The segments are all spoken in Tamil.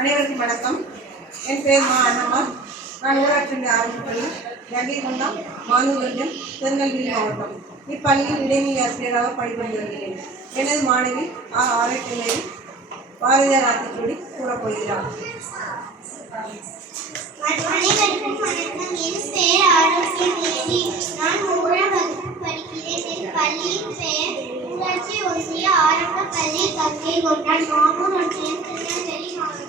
அனைவருக்கும் வணக்கம். என் பெயர் அண்ணம்மாள். நான் ஊராட்சி ஆரம்பிப்பள்ளி கங்கைகொண்டம், மானூர்கஞ்சம், திருநெல்வேலி மாவட்டம். இப்பள்ளியில் இடைநிலை ஆசிரியராக பணிபுரிந்து வருகிறேன். எனது மாணவி ஆராய்ச்சி பாரதியார் ஆத்திச்சூடி கூறப்போகிறார். அனைவருக்கும் வணக்கம். என் பெயர் ஆரோக்கியமேரி. நான் 3ஆம் வகுப்பு படிக்கிறேன். என் பள்ளியின் பெயர் ஊராட்சி ஒன்றிய ஆரம்ப பள்ளி கங்கைகொண்டான், மாமூர் ஒன்றியம், திருநெல்வேலி மாவட்டம்.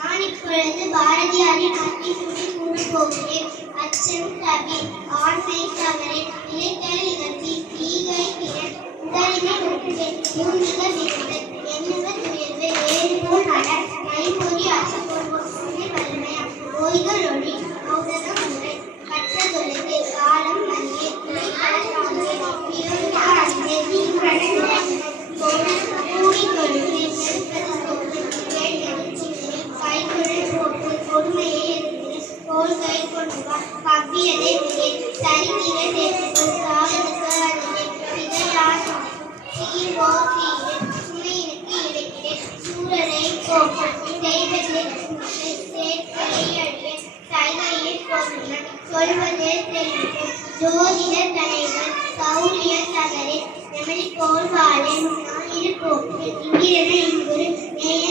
நான் இப்பொழுது பாரதியாரின் ஆத்திச்சூடி கூறப் போகிறேன். அச்சம் கவி, ஆண்மை தவறே, இலைக்கல் இகழ்ச்சி, ஈகை திறன், உடலினை ஒற்றுமை, ஊன்றுக விரும்பல், எண்ணுக துயர்வு, ஏறுபோல் நட, மைமொழி அச்சப்போல் உண்மை வலிமையா, ஓய்கள் ஒளி, ஔதகம் முறை, கற்றதொழுகு, காலம் மல்லியே, துணைக்கலத்தாங்கே, பிறருக்க அன்பே, கூடி கொழுகு, நெருப்பது சோறு, வேண்டெழுச்சி, கைக்குழல் போக்கு, கொடுமையை எதிர்த்து, கோள்கை கொண்டு வா, கவ்வியதை விரை, சரித்திர தேர்வுகள், சாவதுக்கு அருகே, இதையார் சீர்வோ சீரே, சுமையினுக்கு இடைக்கிறேன், சூரரை போக்கு, தெய்வத்தை சேர்க்கை அழிய, சைகையில் போகுங்கள், சொல்வதே தெரிவிக்கும், ஜோதிட தலைவர், சௌரிய தகரே, எமதி போல் வாழே, முன்னால் இரு போக்கு, இங்கிருந்த இங்குரு, நேய